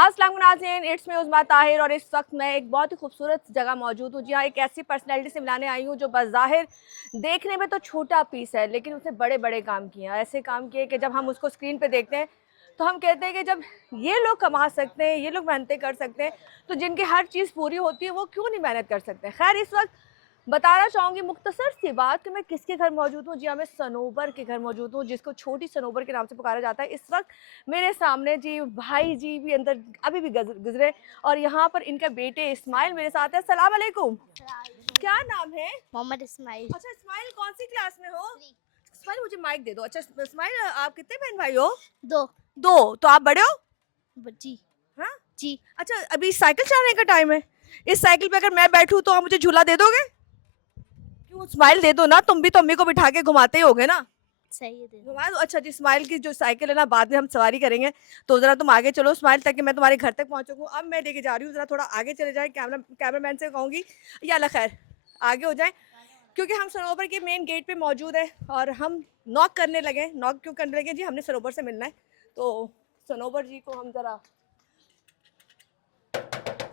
अस्सलाम नाज़रीन, it's me उज़मा Tahir और इस वक्त मैं एक बहुत ही खूबसूरत जगह मौजूद हूँ। जी हाँ, एक ऐसी पर्सनैलिटी से मिलाने आई हूँ जो बज़ाहिर देखने में तो छोटा पीस है, लेकिन उसने बड़े बड़े काम किए हैं। ऐसे काम किए कि जब हम उसको स्क्रीन पे देखते हैं तो हम कहते हैं कि जब ये लोग कमा सकते हैं, ये लोग मेहनतें कर सकते हैं, तो जिनकी हर चीज़ पूरी होती है वो क्यों नहीं मेहनत कर सकते। खैर, इस वक्त बताना चाहूँगी मुख्तसर सी बात कि मैं किसके घर मौजूद हूँ। जी हाँ, मैं सनोबर के घर मौजूद हूँ, जिसको छोटी सनोबर के नाम से पुकारा जाता है। इस वक्त मेरे सामने जी भाई जी भी अंदर अभी भी गुजरे और यहाँ पर इनके बेटे इस्माइल मेरे साथ है। सलाम अलैकुम। क्या नाम है? मोहम्मद इस्माइल। अच्छा इस्माइल, कौन सी क्लास में हो? इस्माइल मुझे माइक दे दो। अच्छा इस्माइल, आप कितने बहन भाई हो? दो। दो। तो आप बड़े हो? जी। हाँ जी। अच्छा, अभी साइकिल चलाने का टाइम है। इस साइकिल पे अगर मैं बैठूं तो आप मुझे झूला दे दोगे? क्यों, स्माइल दे दो ना, तुम भी तो अम्मी को बिठा के घुमाते ही होगे ना। सही है दे। घुमा दो। अच्छा जी, स्माइल की जो साइकिल है ना, बाद में हम सवारी करेंगे, तो जरा तुम आगे चलो स्माइल, ताकि मैं तुम्हारे घर तक पहुंच सकूं। अब मैं लेके जा रही हूँ, जरा थोड़ा आगे चले जाए। कैमरामैन से कहूंगी या अल्लाह खैर आगे हो जाए, क्योंकि हम सरोवर के मेन गेट पे मौजूद है और हम नॉक करने लगे। नॉक क्यों करने लगे जी? हमने सरोवर से मिलना है, तो सनोबर जी को हम जरा,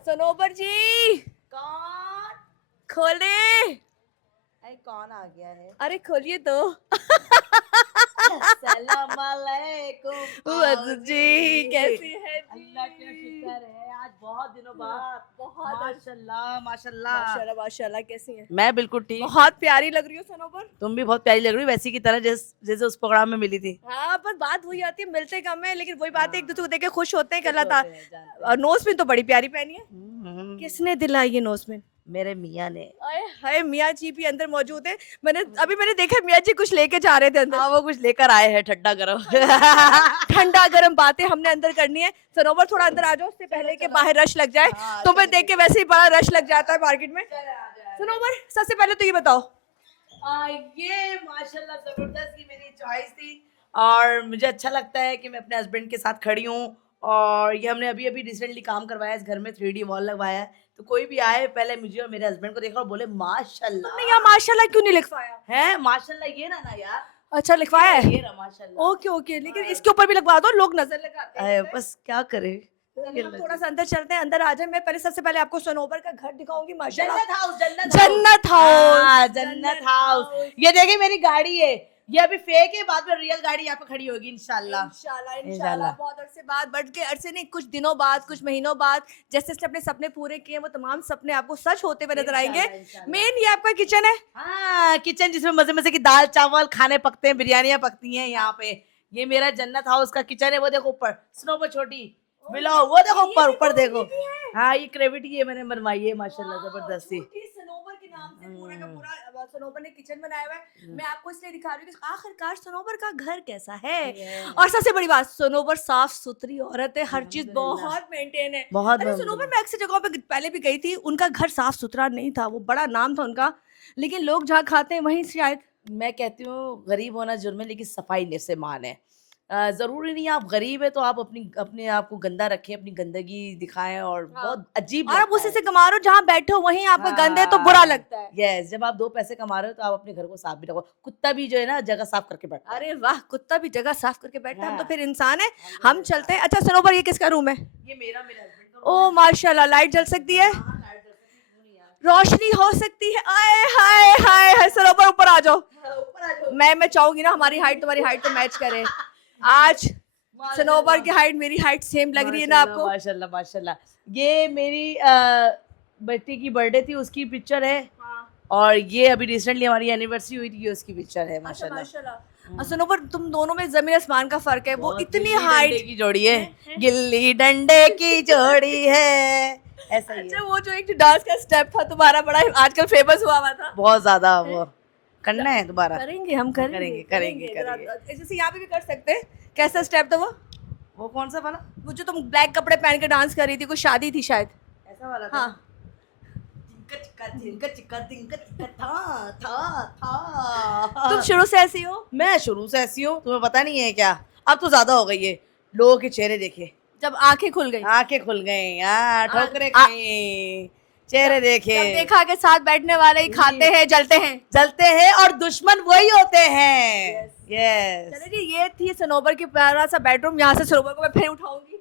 सनोबर जी कौन? खोले। अरे कौन आ गया है? अरे खोलिए तो। सलाम अलैकुम बस जी, कैसी है जी? अल्लाह का शुक्र है, आज बहुत दिनों बाद। बहुत माशाल्लाह माशाल्लाह। माशाल्लाह माशाल्लाह। कैसी हैं? मैं बिल्कुल ठीक। बहुत प्यारी लग रही हो सनोबर। तुम भी बहुत प्यारी लग रही हो, वैसी की तरह जैसे उस प्रोग्राम में मिली थी। हाँ, पर बात वही आती है, मिलते कम है, लेकिन वही बात है, एक दूसरे को देख के खुश होते हैं कि खुश अल्लाह होते हैं, जानते ताला। और नोज़ पिन तो बड़ी प्यारी पहनी है। हैं। किसने दिलाई ये नोज़ पिन? मेरे मियाँ ने। आए हाय, मियाँ जी भी अंदर मौजूद है। मैंने देखा मियाँ जी कुछ लेके जा रहे थे अंदर। हाँ, वो कुछ लेकर आए हैं ठंडा गरम। ठंडा गर्म बातें हमने अंदर करनी है। सनोबर थोड़ा अंदर आ जाओ, उससे पहले के बाहर रश लग जाए। हाँ, तुम्हें देख के वैसे ही बड़ा रश लग जाता है मार्केट में। सनोबर, सबसे पहले तो ये बताओ, ये माशाल्लाह जबरदस्त, ये मेरी चॉइस थी और मुझे अच्छा लगता है कि मैं अपने हस्बैंड के साथ खड़ी हूँ। और ये हमने अभी अभी रिसेंटली काम करवाया है, इस घर में 3D वॉल लगवाया है, तो कोई भी आए पहले मुझे और मेरे हस्बैंड को देखा और बोले माशाल्लाह। तुमने यहाँ माशाल्लाह क्यों नहीं लिखवाया? है माशाल्लाह, ये ना यार। अच्छा लिखवाया है। ये रहा माशाल्लाह। ओके ओके, लेकिन इसके ऊपर भी लगवा दो, लोग नजर लगाते हैं। बस क्या करे। चलिए, हम थोड़ा सा अंदर चलते हैं। अंदर आ जाए। मैं पहले सबसे पहले आपको सनोबर का घर दिखाऊंगी। माशाल्लाह, जन्नत हाउस, जन्नत हाउस। हाँ, जन्नत हाउस। ये देखिए मेरी गाड़ी है, ये अभी फेक है, बाद में रियल गाड़ी यहाँ पे खड़ी होगी इंशाल्लाह। इंशाल्लाह इंशाल्लाह। इंशाल्लाह। बहुत अरसे बाद, बढ़ के अरसे नहीं, कुछ दिनों बाद, कुछ महीनों बाद, जैसे जैसे अपने सपने पूरे किए, वो तमाम सपने आपको सच होते हुए नजर आएंगे। इंशाल्लाह, इंशाल्लाह। मेन ये आपका किचन है। हाँ, किचन जिसमें मजे मजे की दाल चावल खाने पकते हैं, बिरयानियां पकती हैं यहाँ पे। ये मेरा जन्नत हाउस का किचन है। वो देखो ऊपर स्नो पर छोटी बिलो, वो देखो ऊपर ऊपर देखो। हाँ, ये क्रेविटी ये मैंने बनवाई है माशाल्लाह जबरदस्ती। सनोबर के नाम से पूरा का पूरा सनोबर ने किचन बनाया हुआ है। मैं आपको इसलिए दिखा रही हूँ कि आखिरकार सनोबर का घर कैसा है। और सबसे बड़ी बात, सनोबर साफ सुथरी औरत है, हर चीज बहुत मेंटेन है। बहुत अरे सनोबर, मैं अक्सर जगहों पे पहले भी गई थी, उनका घर साफ सुथरा नहीं था, वो बड़ा नाम था उनका, लेकिन लोग जहाँ खाते हैं वहीं शायद। मैं कहती हूँ गरीब होना जुर्म है, लेकिन सफाई से मान है। जरूरी नहीं आप गरीब है तो आप अपने आप को गंदा रखें, अपनी गंदगी दिखाएं, और हाँ। बहुत अजीब और आप लगता उसी है। से कमा रहे हो, जहाँ बैठे हो वहीं आपको गंदे तो बुरा लगता है। यस, जब आप 2 पैसे कमा रहे हो तो आप अपने घर को साफ भी रखो। कुत्ता भी जो है ना जगह साफ करके बैठता है। अरे वाह, कुत्ता भी जगह साफ करके बैठता है। हम तो हाँ। फिर इंसान है। हम चलते हैं। अच्छा सनोबर, ये किसका रूम है? ये मेरे हस्बैंड का ओ माशाल्लाह, लाइट जल सकती है, हाँ, लाइट जल सकती है, क्यों नहीं यार? रोशनी हो सकती है। आए हाय हाय हाय, सनोबर ऊपर आ जाओ। ऊपर आ जाओ। मैं चाहूंगी ना हमारी हाइट तुम्हारी हाइट तो मैच करे। आज सनोबर की हाइट मेरी हाइट सेम लग रही है ना आपको? माशाल्लाह माशाल्लाह। ये मेरी बेटी की बर्थडे थी, उसकी पिक्चर है। और ये अभी रिसेंटली हमारी एनिवर्सरी हुई थी, ये उसकी पिक्चर है माशाल्लाह। माशाल्लाह। सनोबर, तुम दोनों में जमीन आसमान का फर्क है। वो बहुत इतनी गिल्ली डंडे हाइट। की जोड़ी है, गिल्ली डंडे की जोड़ी है, ऐसा ही अच्छा, है। वो जो एक डांस का स्टेप था तुम्हारा, बड़ा आजकल फेमस हुआ था। बहुत ज्यादा वो करना है दोबारा। करेंगे, हम करेंगे, करेंगे, जैसे यहाँ पे भी कर सकते हैं। कैसा स्टेप था वो? वो कौन सा वाला? वो जो तुम ब्लैक कपड़े पहन के डांस कर रही थी, कोई शादी थी शायद। ऐसा वाला था। हाँ। तिनका चिक्का था। तुम शुरू से ऐसी हो? मैं शुरू से ऐसी हूँ, तुम्हें पता नहीं है क्या? अब तो ज्यादा हो गई है। लोगों के चेहरे देखे, जब आंखें खुल गई, आंखें खुल गई, हाँ, ठोकरे आ- खाई, चेहरे देखे, जब देखा के साथ बैठने वाले ही खाते हैं, जलते हैं। जलते हैं और दुश्मन वही होते हैं। यस। चलिए जी, ये थी सनोबर की प्यारा सा बेडरूम। यहाँ से सनोबर को मैं फिर उठाऊंगी।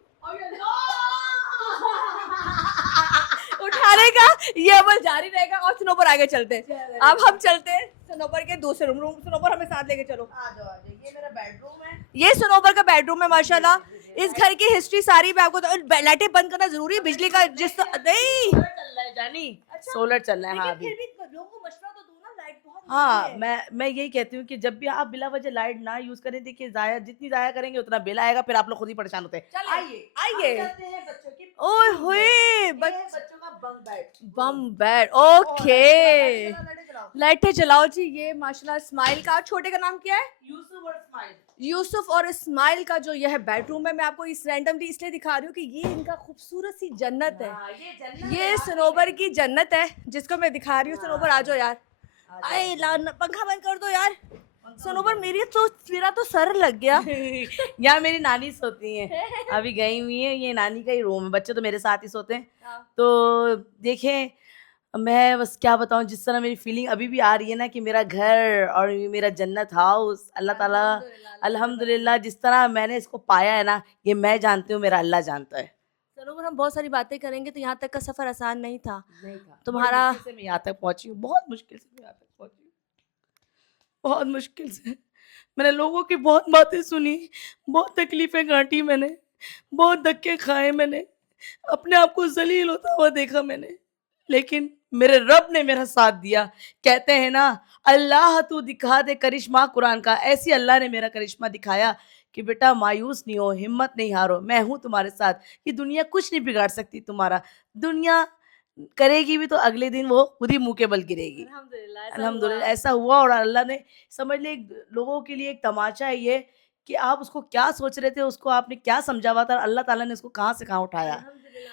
रहेगा, ये अमल जारी रहेगा। और सनोबर आगे चलते हैं, अब हम चलते हैं सनोबर के दूसरे रूम। सनोबर हमें साथ लेके चलो। आ जाओ आ जाओ, ये मेरा बेडरूम है। ये सनोबर का बेडरूम है माशाल्लाह। इस घर की हिस्ट्री सारी मैं आपको लाइटें बंद करना जरूरी है, बिजली का जिस नहीं सोलर चल रहा है जानी, सोलर चल रहा है। हाँ लेकिन अभी फिर भी लोगों को मशवरा तो दो ना, लाइट बहुत हाँ महंगी है। मैं यही कहती हूँ कि जब भी आप बिला वजह लाइट ना यूज करें, देखिए जाया जितनी जाया करेंगे उतना बिल आएगा, फिर आप लोग खुद ही परेशान होते हैं। चलिए, आइए आइए। हम चलते हैं बच्चों की ओए room होए, में। ये बच है बच्चों का बंक बेड। बम बेड, ओ, ओके। लाइटें जलाओ। लाइटें जलाओ जी। ये माशाल्लाह इस्माइल का, छोटे का नाम क्या है? यूसुफ और स्माइल। यूसुफ और इस्माइल का जो यह बेडरूम है, मैं आपको इस रैंडमली इसलिए दिखा रही हूँ कि ये इनका खूबसूरत सी जन्नत है। हाँ, ये जन्नत ये है, सनोबर की जन्नत है जिसको मैं दिखा रही हूँ। सनोबर आ जाओ यार। आ जाओ। आए पंखा बंद कर दो यार। सनोबर मेरा तो सर लग गया। यहाँ मेरी नानी सोती हैं, अभी गई हुई है, ये नानी का ही रूम है, बच्चे तो मेरे साथ ही सोते हैं। तो देखें, मैं बस क्या बताऊं, जिस तरह मेरी फीलिंग अभी भी आ रही है ना कि मेरा घर और ये मेरा जन्नत हाउस, अल्लाह ताला अल्हम्दुलिल्लाह जिस तरह मैंने इसको पाया है ना, ये मैं जानती हूँ, मेरा अल्लाह जानता है। सनोबर हम बहुत सारी बातें करेंगे, तो यहाँ तक का सफर आसान नहीं था। नहीं था, तुम्हारा बड़ी मुश्किल से मैं यहाँ तक पहुंची हूँ, बहुत मुश्किल से मैं यहाँ तक पहुंची हूँ, बहुत मुश्किल से। मैंने लोगों की बहुत बातें सुनी, बहुत तकलीफें काटी मैंने, बहुत धक्के खाए मैंने, अपने आप को जलील होता हुआ देखा मैंने, लेकिन मेरे रब ने मेरा साथ दिया। कहते हैं ना, अल्लाह तू दिखा दे करिश्मा कुरान का, ऐसी अल्लाह ने मेरा करिश्मा दिखाया कि बेटा मायूस नहीं हो, हिम्मत नहीं हारो, मैं हूँ तुम्हारे साथ। ये दुनिया कुछ नहीं बिगाड़ सकती तुम्हारा, दुनिया करेगी भी तो अगले दिन वो खुद ही मुंह के बल गिरेगी। अल्हम्दुलिल्लाह अल्हम्दुलिल्लाह ऐसा हुआ, और अल्लाह ने समझ ले लोगों के लिए एक तमाचा है ये कि आप उसको क्या सोच रहे थे, उसको आपने क्या समझा हुआ था, अल्लाह ताला ने उसको कहाँ से कहाँ उठाया।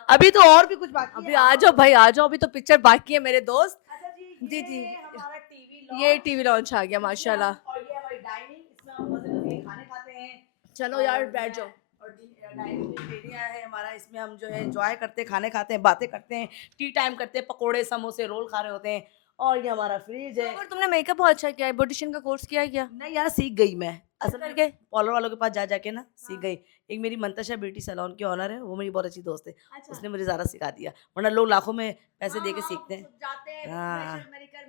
अभी तो और भी कुछ बाकी अभी है। आ जाओ भाई, आ जाओ, अभी तो पिक्चर बाकी है मेरे दोस्त। अच्छा जी, जी, जी। ये हमारा टीवी ये टीवी लॉन्च आ गया माशाल्लाह। और ये हमारी डाइनिंग, इसमें हम मजे मजे के खाने खाते हैं। चलो यार बैठ जाओ। और डाइनिंग एरिया है हमारा, इसमें हम जो है एंजॉय करते हैं, खाने खाते हैं, बातें करते हैं, टी टाइम करते हैं, पकोड़े समोसे रोल खा रहे होते हैं। और ये हमारा फ्रिज है। सनोबर तुमने मेकअप बहुत अच्छा किया है, ब्यूटिशियन का कोर्स किया है क्या? नहीं यार, सीख गई मैं असल में, करके पार्लर वालों के पास जा जाके ना सीख गई। एक मेरी मंतशा ब्यूटी सैलून की ऑनर है, वो मेरी बहुत अच्छी दोस्त है, उसने मुझे ज़्यादा सिखा दिया, वरना लोग लाखों में पैसे दे के सीखते हैं। जाते हैं हाँ।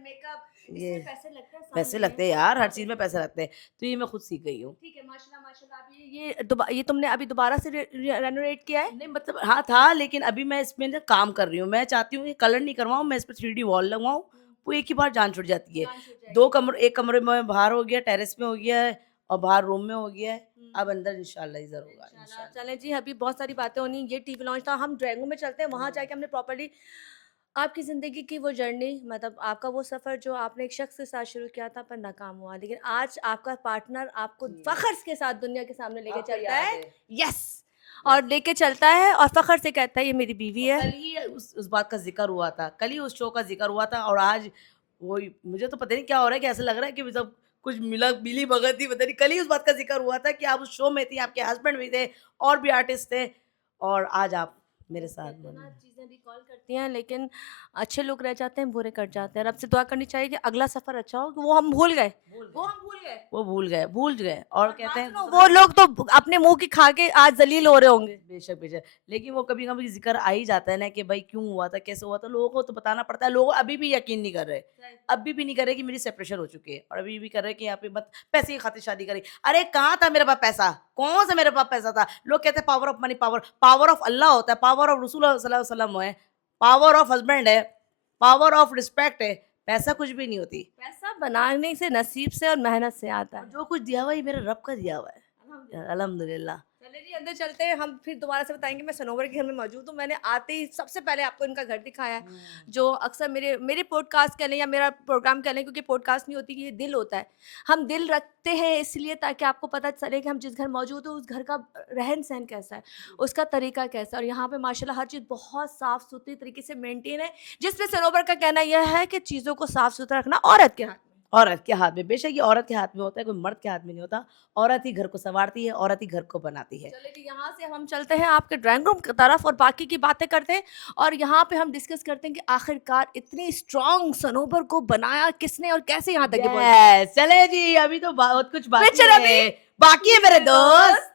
मेकअप, ये पैसे लगते हैं, पैसे लगते हैं यार, हर चीज़ में पैसे लगते हैं, तो ये मैं खुद सीख गई हूँ। ठीक है माशाल्लाह माशाल्लाह। अभी ये तुमने अभी दोबारा से रेनोवेट किया है? नहीं मतलब हाँ था, लेकिन अभी मैं इसमें ना काम कर रही हूँ, मैं चाहती हूँ कि कलर नहीं करवाऊँ, मैं इस पे 3D वॉल लगवाऊँ, वो एक ही बार जान छुट जाती है। एक कमरे में बाहर हो गया, टेरेस में हो गया है, और बाहर रूम में हो गया है, अब अंदर इंशाल्लाह इधर होगा इंशाल्लाह। चलें जी, अभी बहुत सारी बातें होनी। ये टीवी लॉन्च था, हम ड्राइंग रूम में चलते हैं, वहाँ जाके हमने प्रॉपर्ली आपकी ज़िंदगी की वो जर्नी, मतलब आपका वो सफ़र जो आपने एक शख्स के साथ शुरू किया था पर नाकाम हुआ, लेकिन आज आपका पार्टनर आपको फ़ख्र के साथ दुनिया के सामने लेके आपको चलता याद है। है? यस, और लेके चलता है और फ़ख्र से कहता है ये मेरी बीवी है। कल ही उस बात का ज़िक्र हुआ था, कल ही उस शो का ज़िक्र हुआ था, और आज वही मुझे तो पता नहीं क्या हो रहा है कि ऐसा लग रहा है कि मतलब कुछ मिली-भगत ही पता नहीं, कल ही उस बात का ज़िक्र हुआ था कि आप उस शो में थी, आपके हस्बैंड भी थे, और भी आर्टिस्ट थे, और आज आप मेरे साथ कहते हैं ना, बनी। चीज़ें रिकॉल करती हैं, लेकिन अच्छे लोग रह जाते हैं, बुरे कट जाते हैं। रब से दुआ करनी चाहिए कि अगला सफ़र अच्छा हो, कि वो हम भूल गए। वो भूल गए, और कहते हैं सुनो, वो लोग तो अपने मुंह की खा के आज जलील हो रहे होंगे। बेशक बेशक, लेकिन वो कभी-कभी ज़िक्र आ ही जाता है ना कि भाई क्यों हुआ था, कैसे हुआ था, लोगों को तो बताना पड़ता है। लोग अभी भी यकीन नहीं कर रहे, अभी भी नहीं कर रहे कि मेरी सेपरेशन हो चुकी है, और अभी भी कर रहे हैं कि यहाँ पे मत पैसे की खातिर शादी करी। अरे कहाँ था मेरे पास पैसा? कौन सा मेरे पास पैसा था? लोग कहते हैं power of money, power of अल्लाह होता है, पावर ऑफ रसूल सल्लल्लाहु अलैहि वसल्लम है, पावर ऑफ हस्बैंड है, पावर ऑफ रिस्पेक्ट है, पैसा कुछ भी नहीं होती। पैसा बनाने से, नसीब से और मेहनत से आता है। जो कुछ दिया हुआ है ये मेरे रब का दिया हुआ है, अल्हम्दुलिल्लाह। चलिए जी, अंदर चलते हैं। हम फिर दोबारा से बताएंगे। मैं सनोवर के घर में मौजूद हूँ। मैंने आते ही सबसे पहले आपको इनका घर दिखाया है, जो अक्सर मेरे पॉडकास्ट कह लें या मेरा प्रोग्राम कह लें, क्योंकि पॉडकास्ट नहीं होती, ये दिल होता है। हम दिल रखते हैं इसलिए ताकि आपको पता चले कि हम जिस घर मौजूद हो उस घर का रहन सहन कैसा है, उसका तरीका कैसा है। और यहाँ पे माशाल्लाह हर चीज़ बहुत साफ़ सुथरी तरीके से मेंटेन है, जिसमें सनोवर का कहना यह है कि चीज़ों को साफ़ सुथरा रखना औरत के हाथ में। औरत के हाथ में, बेशक ये औरत के हाथ में होता है, कोई मर्द के हाथ में नहीं होता। औरत ही घर को संवारती है, औरत ही घर को बनाती है। चलिए जी, यहाँ से हम चलते हैं आपके ड्राइंग रूम की तरफ और बाकी की बातें करते हैं। और यहाँ पे हम डिस्कस करते हैं कि आखिरकार इतनी स्ट्रॉन्ग सनोबर को बनाया किसने और कैसे यहाँ तक ये पहुंची। चले जी, अभी तो बहुत कुछ बाकी पिक्चर है, अभी बाकी है मेरे दोस्त।